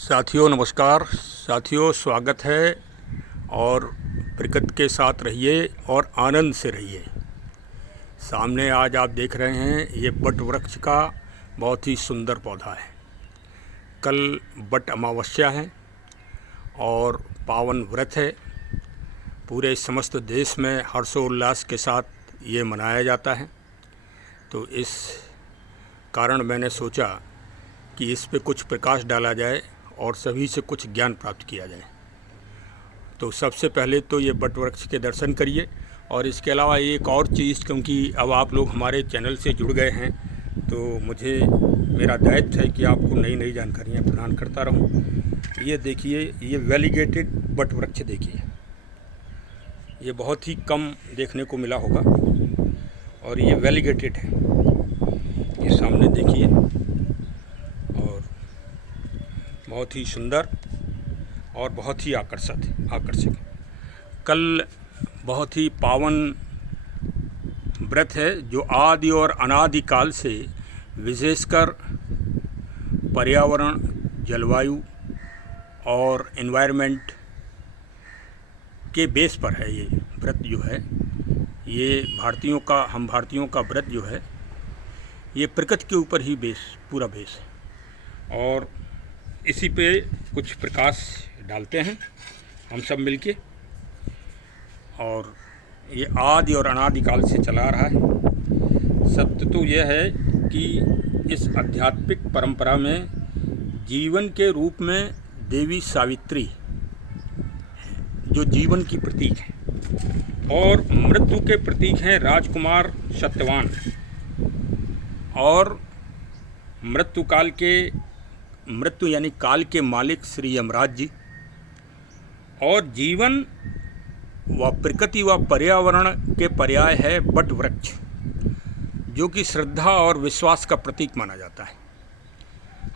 साथियों नमस्कार। साथियों स्वागत है और प्रकृति के साथ रहिए और आनंद से रहिए। सामने आज आप देख रहे हैं ये बट वृक्ष का बहुत ही सुंदर पौधा है। कल बट अमावस्या है और पावन व्रत है। पूरे समस्त देश में हर्षोल्लास के साथ ये मनाया जाता है। तो इस कारण मैंने सोचा कि इस पे कुछ प्रकाश डाला जाए और सभी से कुछ ज्ञान प्राप्त किया जाए। तो सबसे पहले तो ये बट वृक्ष के दर्शन करिए। और इसके अलावा एक और चीज़, क्योंकि अब आप लोग हमारे चैनल से जुड़ गए हैं तो मुझे मेरा दायित्व है कि आपको नई नई जानकारियाँ प्रदान करता रहूं। ये देखिए, ये वेरीगेटेड बट वृक्ष देखिए, ये बहुत ही कम देखने को मिला होगा और ये वेरीगेटेड है। ये सामने देखिए, और बहुत ही सुंदर और बहुत ही आकर्षक। कल बहुत ही पावन व्रत है जो आदि और अनादि काल से विशेषकर पर्यावरण, जलवायु और एनवायरनमेंट के बेस पर है। ये व्रत जो है, ये हम भारतीयों का व्रत जो है, ये प्रकृति के ऊपर ही पूरा बेस है। और इसी पे कुछ प्रकाश डालते हैं हम सब मिलके। और ये आदि और अनादि काल से चला आ रहा है। सत्य तो यह है कि इस आध्यात्मिक परंपरा में जीवन के रूप में देवी सावित्री जो जीवन की प्रतीक है और मृत्यु के प्रतीक हैं राजकुमार सत्यवान, और मृत्यु यानी काल के मालिक श्री यमराज जी, और जीवन व प्रकृति व पर्यावरण के पर्याय है बट वृक्ष, जो कि श्रद्धा और विश्वास का प्रतीक माना जाता है।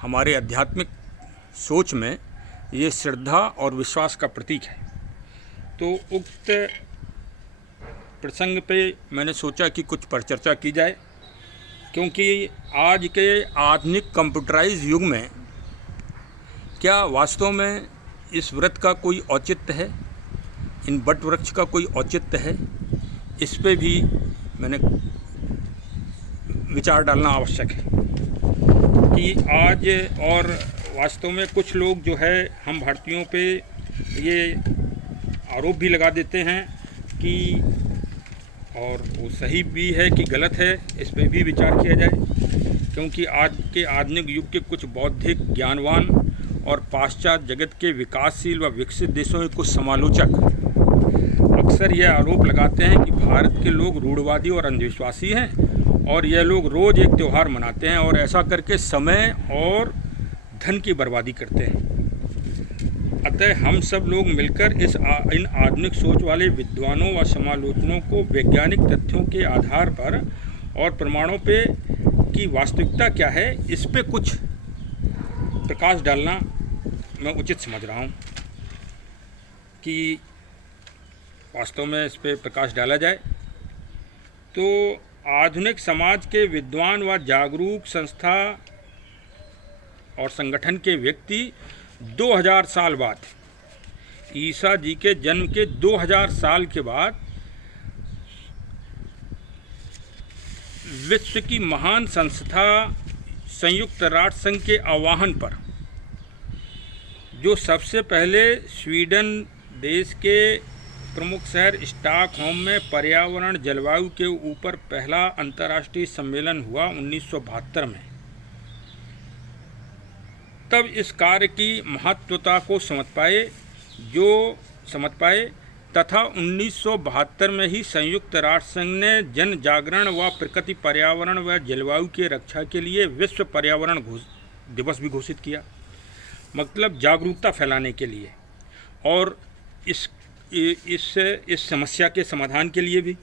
हमारे आध्यात्मिक सोच में ये श्रद्धा और विश्वास का प्रतीक है। तो उक्त प्रसंग पे मैंने सोचा कि कुछ परिचर्चा की जाए, क्योंकि आज के आधुनिक कंप्यूटराइज युग में क्या वास्तव में इस व्रत का कोई औचित्य है, इन बट वृक्ष का कोई औचित्य है, इस पे भी मैंने विचार डालना आवश्यक है। कि आज और वास्तव में कुछ लोग जो है हम भारतीयों पे ये आरोप भी लगा देते हैं कि, और वो सही भी है कि गलत है, इस पे भी विचार किया जाए। क्योंकि आज के आधुनिक युग के कुछ बौद्धिक, ज्ञानवान और पाश्चात्य जगत के विकासशील व विकसित देशों के कुछ समालोचक अक्सर यह आरोप लगाते हैं कि भारत के लोग रूढ़वादी और अंधविश्वासी हैं और यह लोग रोज़ एक त्यौहार मनाते हैं और ऐसा करके समय और धन की बर्बादी करते हैं। अतः हम सब लोग मिलकर इन आधुनिक सोच वाले विद्वानों व समालोचनों को वैज्ञानिक तथ्यों के आधार पर और प्रमाणों पे की वास्तविकता क्या है, इस पे कुछ प्रकाश डालना मैं उचित समझ रहा हूँ कि वास्तव में इस पे प्रकाश डाला जाए। तो आधुनिक समाज के विद्वान व जागरूक संस्था और संगठन के व्यक्ति 2000 साल बाद, ईसा जी के जन्म के 2000 साल के बाद, विश्व की महान संस्था संयुक्त राष्ट्र संघ के आह्वान पर, जो सबसे पहले स्वीडन देश के प्रमुख शहर स्टॉकहोम में पर्यावरण जलवायु के ऊपर पहला अंतर्राष्ट्रीय सम्मेलन हुआ 1972 में, तब इस कार्य की महत्वता को समझ पाए तथा 1972 में ही संयुक्त राष्ट्र संघ ने जन जागरण व प्रकृति, पर्यावरण व जलवायु की रक्षा के लिए विश्व पर्यावरण दिवस भी घोषित किया। मतलब जागरूकता फैलाने के लिए और इस समस्या के समाधान के लिए भी।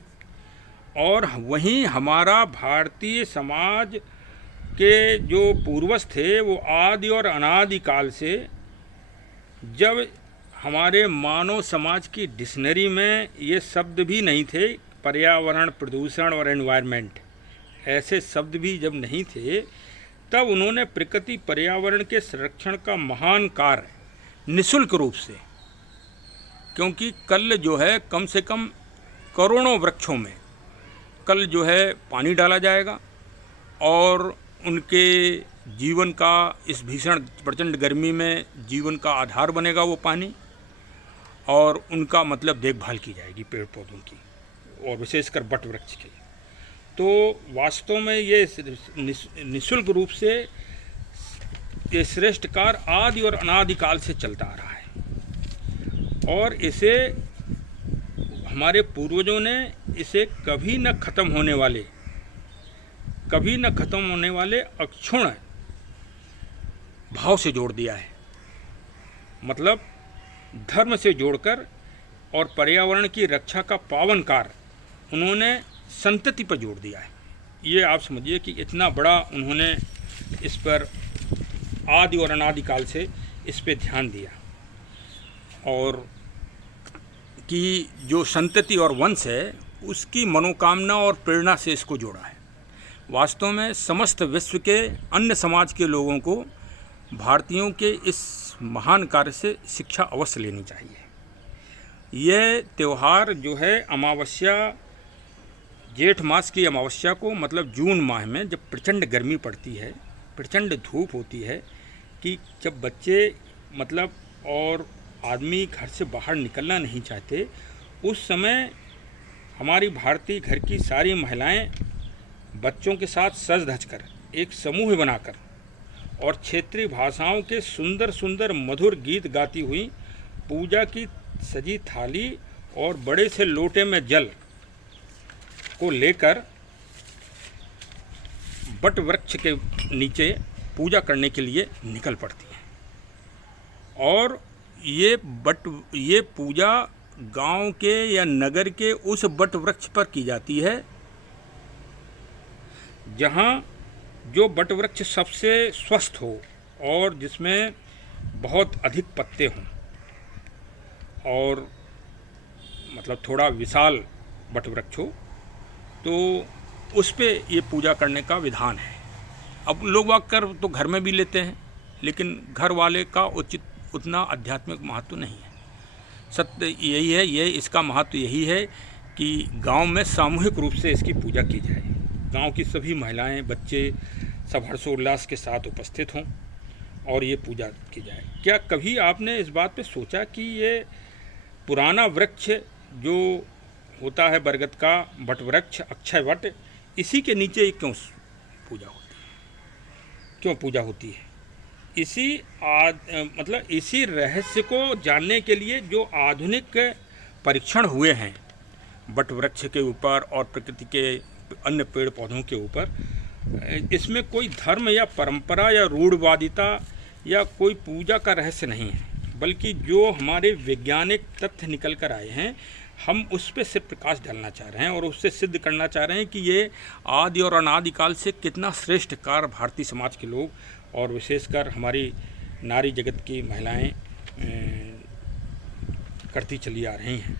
और वहीं हमारा भारतीय समाज के जो पूर्वज थे वो आदि और अनादि काल से, जब हमारे मानव समाज की डिक्शनरी में ये शब्द भी नहीं थे, पर्यावरण, प्रदूषण और एनवायरनमेंट, ऐसे शब्द भी जब नहीं थे, तब उन्होंने प्रकृति पर्यावरण के संरक्षण का महान कार्य निःशुल्क रूप से, क्योंकि कल जो है कम से कम करोड़ों वृक्षों में कल जो है पानी डाला जाएगा और उनके जीवन का, इस भीषण प्रचंड गर्मी में जीवन का आधार बनेगा वो पानी, और उनका मतलब देखभाल की जाएगी पेड़ पौधों की, और विशेषकर बट वृक्ष की। तो वास्तव में ये निःशुल्क रूप से ये श्रेष्ठ कार्य आदि और अनादिकाल से चलता आ रहा है, और इसे हमारे पूर्वजों ने इसे कभी न खत्म होने वाले अक्षुण्ण भाव से जोड़ दिया है। मतलब धर्म से जोड़कर और पर्यावरण की रक्षा का पावन कार्य उन्होंने संतति पर जोड़ दिया है। ये आप समझिए कि इतना बड़ा उन्होंने इस पर आदि और अनादिकाल से इस पे ध्यान दिया, और कि जो संतति और वंश है उसकी मनोकामना और प्रेरणा से इसको जोड़ा है। वास्तव में समस्त विश्व के अन्य समाज के लोगों को भारतीयों के इस महान कार्य से शिक्षा अवश्य लेनी चाहिए। यह त्यौहार जो है अमावस्या, जेठ मास की अमावस्या को, मतलब जून माह में जब प्रचंड गर्मी पड़ती है, प्रचंड धूप होती है, कि जब बच्चे मतलब और आदमी घर से बाहर निकलना नहीं चाहते, उस समय हमारी भारतीय घर की सारी महिलाएं बच्चों के साथ सज धज कर एक समूह बनाकर और क्षेत्रीय भाषाओं के सुंदर सुंदर मधुर गीत गाती हुई पूजा की सजी थाली और बड़े से लोटे में जल को लेकर बट वृक्ष के नीचे पूजा करने के लिए निकल पड़ती हैं। और ये पूजा गांव के या नगर के उस बट वृक्ष पर की जाती है जहां जो बट वृक्ष सबसे स्वस्थ हो और जिसमें बहुत अधिक पत्ते हों, और मतलब थोड़ा विशाल बट वृक्ष हो, तो उस पे ये पूजा करने का विधान है। अब लोग वाक कर तो घर में भी लेते हैं, लेकिन घर वाले का उतना आध्यात्मिक महत्व नहीं है। सत्य यही है, ये इसका महत्व यही है कि गांव में सामूहिक रूप से इसकी पूजा की जाए, गांव की सभी महिलाएं, बच्चे सब हर्षोल्लास के साथ उपस्थित हों और ये पूजा की जाए। क्या कभी आपने इस बात पे सोचा कि ये पुराना वृक्ष जो होता है बरगद का बट वृक्ष, अक्षय वट, इसी के नीचे क्यों पूजा होती है, क्यों पूजा होती है? इसी रहस्य को जानने के लिए जो आधुनिक परीक्षण हुए हैं बट वृक्ष के ऊपर और प्रकृति के अन्य पेड़ पौधों के ऊपर, इसमें कोई धर्म या परंपरा या रूढ़वादिता या कोई पूजा का रहस्य नहीं है, बल्कि जो हमारे वैज्ञानिक तथ्य निकल कर आए हैं, हम उस पर सिर्फ प्रकाश डालना चाह रहे हैं और उससे सिद्ध करना चाह रहे हैं कि ये आदि और अनादिकाल से कितना श्रेष्ठ कार्य भारतीय समाज के लोग और विशेषकर हमारी नारी जगत की महिलाएं करती चली आ रही हैं,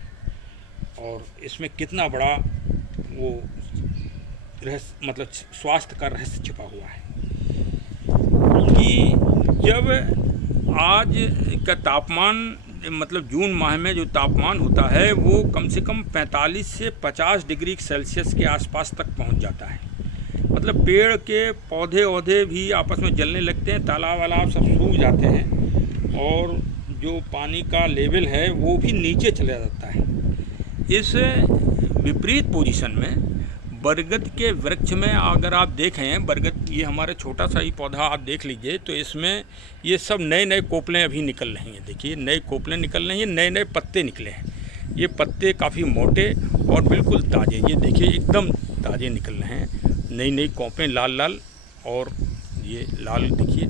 और इसमें कितना बड़ा वो रहस्य, मतलब स्वास्थ्य का रहस्य छिपा हुआ है। कि जब आज का तापमान, मतलब जून माह में जो तापमान होता है वो कम से कम 45 से 50 डिग्री सेल्सियस के आसपास तक पहुंच जाता है, मतलब पेड़ के पौधे औधे भी आपस में जलने लगते हैं, तालाब वालाब सब सूख जाते हैं, और जो पानी का लेवल है वो भी नीचे चला जाता है। इस विपरीत पोजीशन में बरगद के वृक्ष में अगर आप देखें, बरगद ये हमारा छोटा सा ही पौधा आप देख लीजिए, तो इसमें ये सब नए नए कोपलें अभी निकल रही हैं। देखिए नए कोपलें निकल रही हैं, नए नए पत्ते निकले हैं। ये पत्ते काफ़ी मोटे और बिल्कुल ताज़े, ये देखिए एकदम ताज़े निकल रहे हैं, नई नई कोपें लाल लाल, और ये लाल देखिए,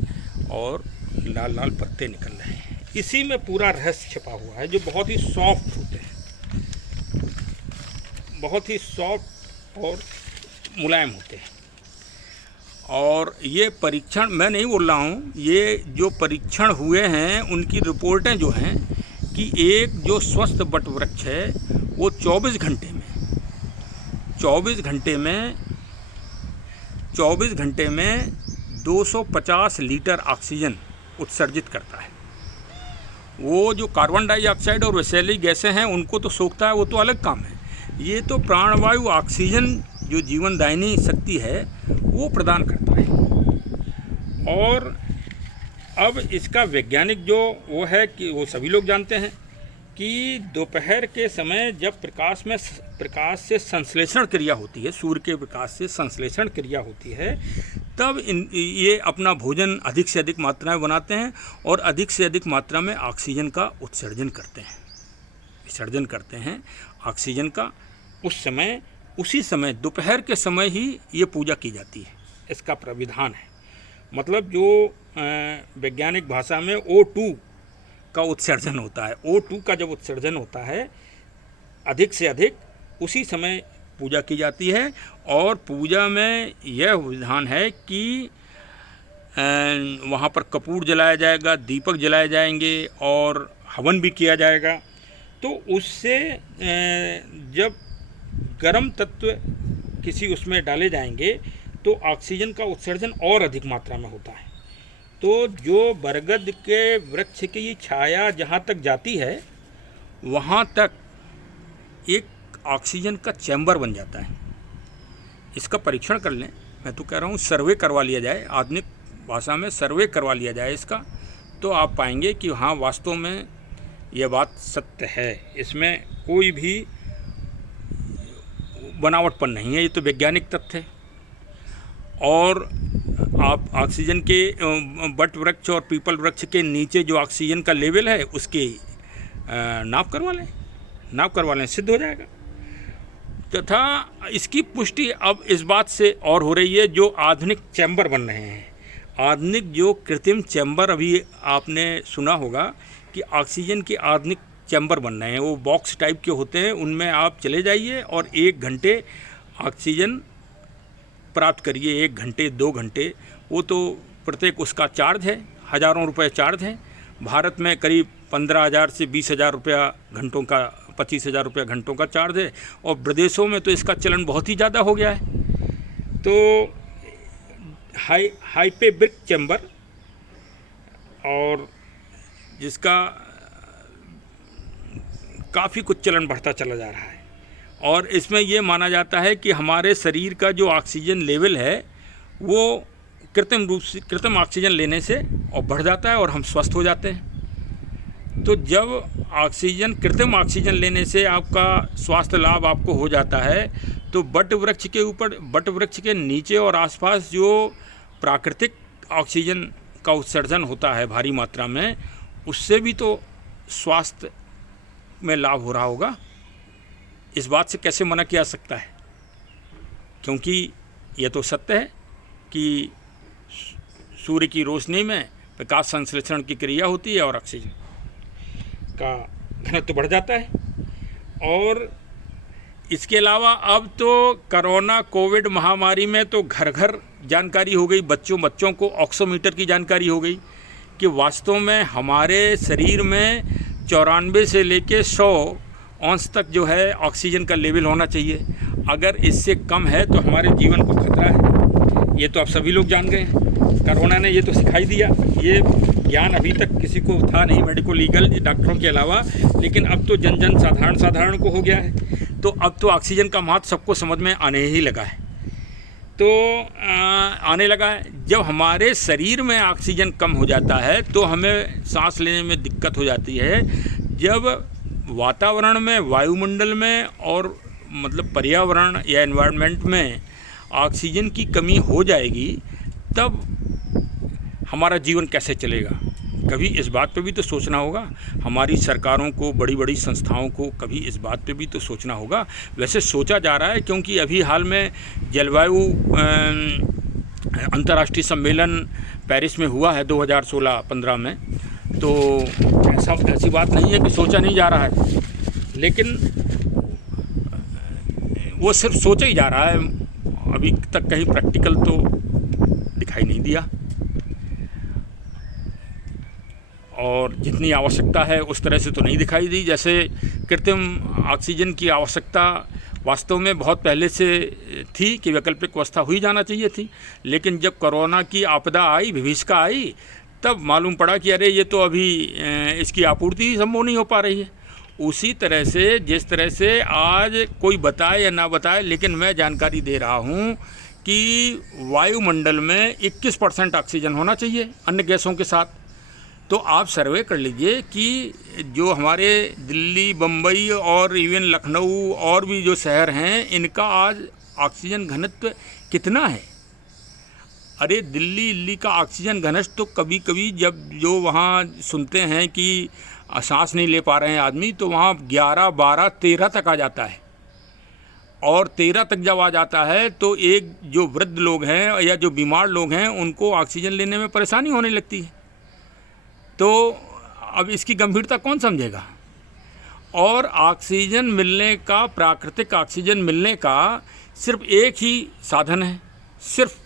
और लाल लाल पत्ते निकल रहे हैं। इसी में पूरा रहस्य छिपा हुआ है, जो बहुत ही सॉफ्ट होते हैं, बहुत ही सॉफ्ट और मुलायम होते हैं। और ये परीक्षण मैं नहीं बोल रहा हूँ, ये जो परीक्षण हुए हैं उनकी रिपोर्टें जो हैं कि एक जो स्वस्थ बट वृक्ष है वो 24 घंटे में 250 लीटर ऑक्सीजन उत्सर्जित करता है। वो जो कार्बन डाइऑक्साइड और विषैली गैसें हैं उनको तो सोखता है, वो तो अलग काम है। ये तो प्राणवायु ऑक्सीजन जो जीवनदायिनी शक्ति है वो प्रदान करता है। और अब इसका वैज्ञानिक जो वो है कि वो सभी लोग जानते हैं कि दोपहर के समय जब प्रकाश से संश्लेषण क्रिया होती है, सूर्य के प्रकाश से संश्लेषण क्रिया होती है, तब ये अपना भोजन अधिक से अधिक मात्रा में बनाते हैं और अधिक से अधिक मात्रा में ऑक्सीजन का उत्सर्जन करते हैं, विसर्जन करते हैं ऑक्सीजन का। उसी समय दोपहर के समय ही ये पूजा की जाती है, इसका प्राविधान है। मतलब जो वैज्ञानिक भाषा में O2 का उत्सर्जन होता है, O2 का जब उत्सर्जन होता है अधिक से अधिक, उसी समय पूजा की जाती है। और पूजा में यह विधान है कि वहाँ पर कपूर जलाया जाएगा, दीपक जलाए जाएंगे और हवन भी किया जाएगा। तो उससे जब गर्म तत्व किसी उसमें डाले जाएंगे तो ऑक्सीजन का उत्सर्जन और अधिक मात्रा में होता है। तो जो बरगद के वृक्ष की छाया जहाँ तक जाती है वहाँ तक एक ऑक्सीजन का चैम्बर बन जाता है। इसका परीक्षण कर लें, मैं तो कह रहा हूँ सर्वे करवा लिया जाए, आधुनिक भाषा में सर्वे करवा लिया जाए इसका, तो आप पाएंगे कि हाँ वास्तव में यह बात सत्य है। इसमें कोई भी बनावटपन नहीं है, ये तो वैज्ञानिक तथ्य है। और आप ऑक्सीजन के बट वृक्ष और पीपल वृक्ष के नीचे जो ऑक्सीजन का लेवल है उसके नाप करवा लें, सिद्ध हो जाएगा। तथा इसकी पुष्टि अब इस बात से और हो रही है, जो आधुनिक चैम्बर बन रहे हैं, आधुनिक जो कृत्रिम चैम्बर, अभी आपने सुना होगा कि ऑक्सीजन के आधुनिक चैम्बर बन रहे हैं। वो बॉक्स टाइप के होते हैं, उनमें आप चले जाइए और 1 घंटे ऑक्सीजन प्राप्त करिए, 1 घंटे 2 घंटे। वो तो प्रत्येक उसका चार्ज है, हज़ारों रुपए चार्ज है। भारत में करीब 15,000 से 20,000 रुपया घंटों का, 25,000 रुपया घंटों का चार्ज है। और विदेशों में तो इसका चलन बहुत ही ज़्यादा हो गया है। तो हाइपेब्रिक चैम्बर, और जिसका काफ़ी कुछ चलन बढ़ता चला जा रहा है। और इसमें ये माना जाता है कि हमारे शरीर का जो ऑक्सीजन लेवल है वो कृत्रिम ऑक्सीजन लेने से और बढ़ जाता है और हम स्वस्थ हो जाते हैं। तो जब कृत्रिम ऑक्सीजन लेने से आपका स्वास्थ्य लाभ आपको हो जाता है, तो बट वृक्ष के नीचे और आसपास जो प्राकृतिक ऑक्सीजन का उत्सर्जन होता है भारी मात्रा में, उससे भी तो स्वास्थ्य में लाभ हो रहा होगा। इस बात से कैसे मना किया सकता है, क्योंकि यह तो सत्य है कि सूर्य की रोशनी में प्रकाश संश्लेषण की क्रिया होती है और ऑक्सीजन का घनत्व बढ़ जाता है। और इसके अलावा अब तो कोविड महामारी में तो घर घर जानकारी हो गई, बच्चों को ऑक्सीमीटर की जानकारी हो गई कि वास्तव में हमारे शरीर में 94 से लेके 100 औंस तक जो है ऑक्सीजन का लेवल होना चाहिए। अगर इससे कम है तो हमारे जीवन को खतरा है। ये तो आप सभी लोग जान गए हैं, कोरोना ने ये तो सिखाई दिया। ये ज्ञान अभी तक किसी को था नहीं, मेडिको लीगल डॉक्टरों के अलावा, लेकिन अब तो जन साधारण को हो गया है। तो अब तो ऑक्सीजन का महत्व सबको समझ में आने ही लगा है। तो आने लगा है, जब हमारे शरीर में ऑक्सीजन कम हो जाता है तो हमें सांस लेने में दिक्कत हो जाती है। जब वातावरण में, वायुमंडल में और मतलब पर्यावरण या एनवायरनमेंट में ऑक्सीजन की कमी हो जाएगी, तब हमारा जीवन कैसे चलेगा। कभी इस बात पे भी तो सोचना होगा। हमारी सरकारों को, बड़ी बड़ी संस्थाओं को कभी इस बात पे भी तो सोचना होगा। वैसे सोचा जा रहा है, क्योंकि अभी हाल में जलवायु अंतर्राष्ट्रीय सम्मेलन पेरिस में हुआ है 2016-15 में। तो ऐसी बात नहीं है कि सोचा नहीं जा रहा है, लेकिन वो सिर्फ सोचा ही जा रहा है। अभी तक कहीं प्रैक्टिकल तो दिखाई नहीं दिया। और जितनी आवश्यकता है उस तरह से तो नहीं दिखाई दी। जैसे कृत्रिम ऑक्सीजन की आवश्यकता वास्तव में बहुत पहले से थी कि वैकल्पिक व्यवस्था हुई जाना चाहिए थी, लेकिन जब कोरोना की आपदा आई, विभीषिका आई, तब मालूम पड़ा कि अरे ये तो अभी इसकी आपूर्ति ही संभव नहीं हो पा रही है। उसी तरह से जिस तरह से आज कोई बताए या ना बताए, लेकिन मैं जानकारी दे रहा हूँ कि वायुमंडल में 21% ऑक्सीजन होना चाहिए अन्य गैसों के साथ। तो आप सर्वे कर लीजिए कि जो हमारे दिल्ली, बम्बई और इवन लखनऊ और भी जो शहर हैं, इनका आज ऑक्सीजन घनत्व कितना है। अरे दिल्ली का ऑक्सीजन घनत्व तो कभी कभी जब जो वहाँ सुनते हैं कि सांस नहीं ले पा रहे हैं आदमी, तो वहाँ 11, 12, 13 तक आ जाता है। और 13 तक जब आ जाता है तो एक जो वृद्ध लोग हैं या जो बीमार लोग हैं, उनको ऑक्सीजन लेने में परेशानी होने लगती है। तो अब इसकी गंभीरता कौन समझेगा। और ऑक्सीजन मिलने का, प्राकृतिक ऑक्सीजन मिलने का सिर्फ एक ही साधन है, सिर्फ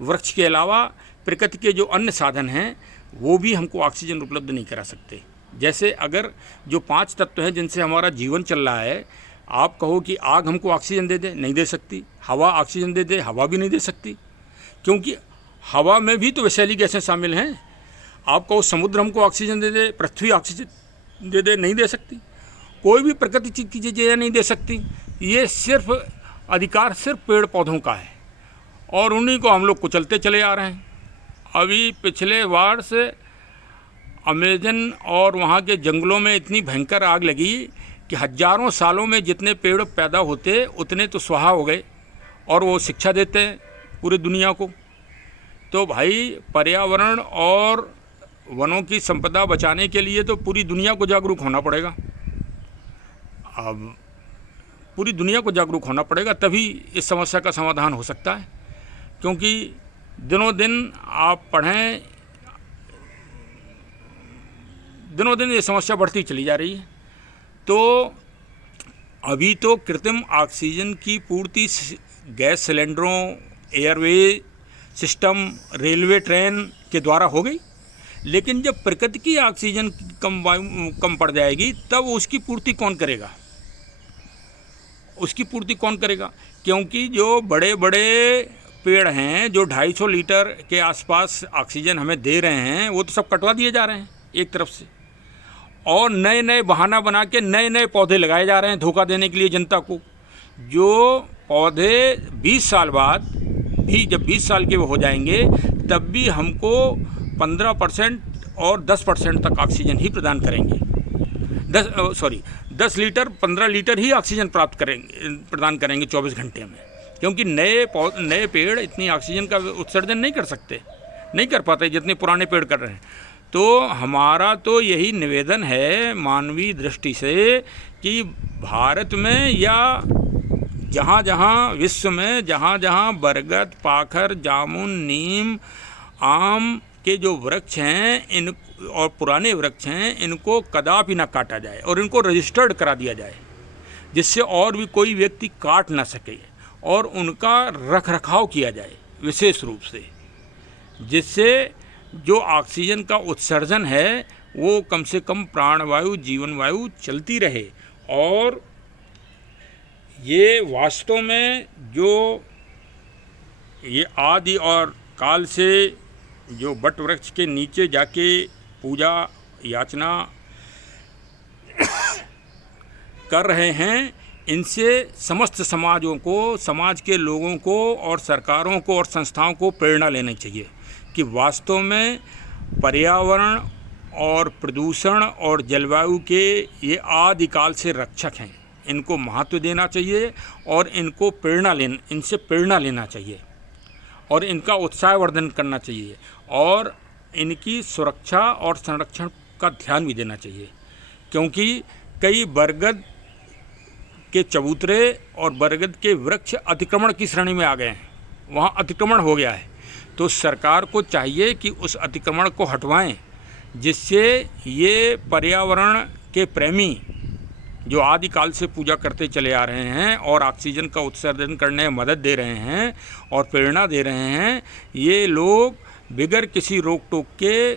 वृक्ष के अलावा प्रकृति के जो अन्य साधन हैं वो भी हमको ऑक्सीजन उपलब्ध नहीं करा सकते। जैसे अगर जो 5 तत्व हैं जिनसे हमारा जीवन चल रहा है, आप कहो कि आग हमको ऑक्सीजन दे दे, नहीं दे सकती। हवा ऑक्सीजन दे दे, हवा भी नहीं दे सकती, क्योंकि हवा में भी तो विषैली गैसें शामिल हैं। आप कहो समुद्र हमको ऑक्सीजन दे दे, पृथ्वी ऑक्सीजन दे दे, नहीं दे सकती। कोई भी प्रकृति की चीज़ें नहीं दे सकती। ये सिर्फ अधिकार सिर्फ पेड़ पौधों का है, और उन्हीं को हम लोग कुचलते चले आ रहे हैं। अभी पिछले वर्ष अमेजन और वहाँ के जंगलों में इतनी भयंकर आग लगी कि हजारों सालों में जितने पेड़ पैदा होते उतने तो स्वाहा हो गए, और वो शिक्षा देते हैं पूरी दुनिया को। तो भाई पर्यावरण और वनों की संपदा बचाने के लिए तो पूरी दुनिया को जागरूक होना पड़ेगा। अब पूरी दुनिया को जागरूक होना पड़ेगा, तभी इस समस्या का समाधान हो सकता है। क्योंकि दिनों दिन आप पढ़ें, दिनों दिन ये समस्या बढ़ती चली जा रही है। तो अभी तो कृत्रिम ऑक्सीजन की पूर्ति गैस सिलेंडरों, एयरवे सिस्टम, रेलवे ट्रेन के द्वारा हो गई, लेकिन जब प्रकृति की ऑक्सीजन कम पड़ जाएगी तब उसकी पूर्ति कौन करेगा। क्योंकि जो बड़े बड़े पेड़ हैं जो 250 लीटर के आसपास ऑक्सीजन हमें दे रहे हैं, वो तो सब कटवा दिए जा रहे हैं एक तरफ से, और नए नए बहाना बना के नए नए पौधे लगाए जा रहे हैं धोखा देने के लिए जनता को। जो पौधे 20 साल बाद भी, जब 20 साल के वो हो जाएंगे, तब भी हमको 15% और 10% तक ऑक्सीजन ही प्रदान करेंगे। 10 लीटर 15 लीटर ही ऑक्सीजन प्रदान करेंगे 24 घंटे में, क्योंकि नए पेड़ इतनी ऑक्सीजन का उत्सर्जन नहीं कर पाते जितने पुराने पेड़ कर रहे हैं। तो हमारा तो यही निवेदन है मानवीय दृष्टि से कि भारत में या जहाँ जहाँ विश्व में जहाँ बरगद, पाखर, जामुन, नीम, आम के जो वृक्ष हैं इन और पुराने वृक्ष हैं, इनको कदापि ना काटा जाए और इनको रजिस्टर्ड करा दिया जाए, जिससे और भी कोई व्यक्ति काट ना सके, और उनका रख रखाव किया जाए विशेष रूप से, जिससे जो ऑक्सीजन का उत्सर्जन है वो कम से कम प्राणवायु, जीवन वायु चलती रहे। और ये वास्तव में जो ये आदि और काल से जो बट वृक्ष के नीचे जाके पूजा याचना कर रहे हैं, इनसे समस्त समाजों को, समाज के लोगों को और सरकारों को और संस्थाओं को प्रेरणा लेनी चाहिए कि वास्तव में पर्यावरण और प्रदूषण और जलवायु के ये आदिकाल से रक्षक हैं। इनको महत्व देना चाहिए और इनको इनसे प्रेरणा लेना चाहिए और इनका उत्साहवर्धन करना चाहिए और इनकी सुरक्षा और संरक्षण का ध्यान भी देना चाहिए, क्योंकि कई बरगद के चबूतरे और बरगद के वृक्ष अतिक्रमण की श्रेणी में आ गए हैं, वहाँ अतिक्रमण हो गया है। तो सरकार को चाहिए कि उस अतिक्रमण को हटवाएं, जिससे ये पर्यावरण के प्रेमी जो आदिकाल से पूजा करते चले आ रहे हैं और ऑक्सीजन का उत्सर्जन करने में मदद दे रहे हैं और प्रेरणा दे रहे हैं, ये लोग बिगर किसी रोक टोक के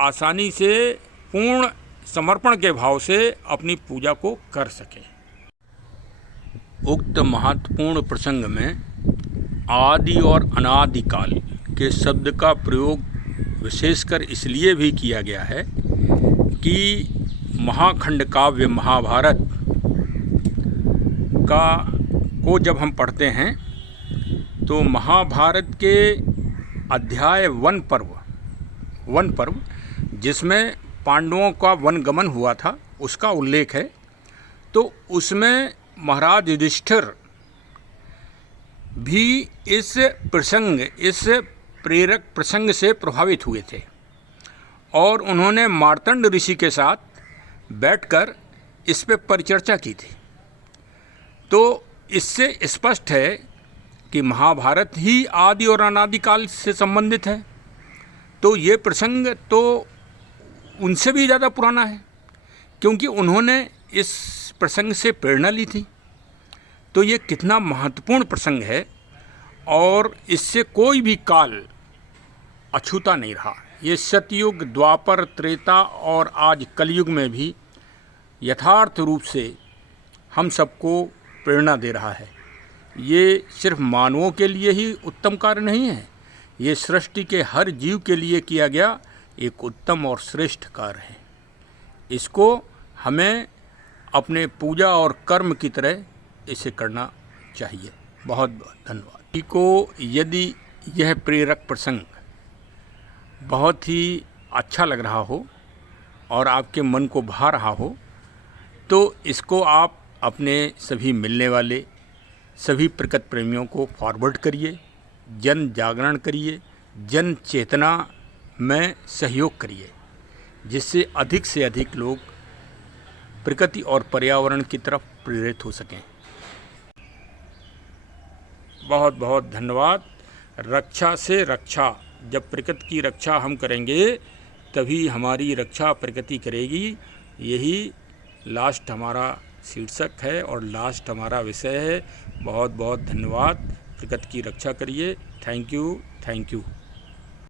आसानी से पूर्ण समर्पण के भाव से अपनी पूजा को कर सकें। उक्त महत्वपूर्ण प्रसंग में आदि और अनादि काल के शब्द का प्रयोग विशेषकर इसलिए भी किया गया है कि महाखंड काव्य महाभारत को जब हम पढ़ते हैं तो महाभारत के अध्याय वन पर्व जिसमें पांडवों का वनगमन हुआ था उसका उल्लेख है। तो उसमें महाराज युधिष्ठिर भी इस प्रेरक प्रसंग से प्रभावित हुए थे और उन्होंने मार्तंड ऋषि के साथ बैठकर इस पे परिचर्चा की थी। तो इससे स्पष्ट है कि महाभारत ही आदि और अनादि काल से संबंधित है। तो ये प्रसंग तो उनसे भी ज़्यादा पुराना है, क्योंकि उन्होंने इस प्रसंग से प्रेरणा ली थी। तो ये कितना महत्वपूर्ण प्रसंग है और इससे कोई भी काल अछूता नहीं रहा। ये सतयुग, द्वापर, त्रेता और आज कलयुग में भी यथार्थ रूप से हम सबको प्रेरणा दे रहा है। ये सिर्फ मानवों के लिए ही उत्तम कार्य नहीं है, ये सृष्टि के हर जीव के लिए किया गया एक उत्तम और श्रेष्ठ कार्य है। इसको हमें अपने पूजा और कर्म की तरह इसे करना चाहिए। बहुत बहुत धन्यवाद। को यदि यह प्रेरक प्रसंग बहुत ही अच्छा लग रहा हो और आपके मन को भा रहा हो तो इसको आप अपने सभी मिलने वाले सभी प्रकृति प्रेमियों को फॉरवर्ड करिए, जन जागरण करिए, जन चेतना में सहयोग करिए, जिससे अधिक से अधिक लोग प्रकृति और पर्यावरण की तरफ प्रेरित हो सकें। बहुत बहुत धन्यवाद। रक्षा से रक्षा, जब प्रकृति की रक्षा हम करेंगे तभी हमारी रक्षा प्रकृति करेगी। यही लास्ट हमारा शीर्षक है और लास्ट हमारा विषय है। बहुत बहुत धन्यवाद। प्रकृति की रक्षा करिए। Thank you.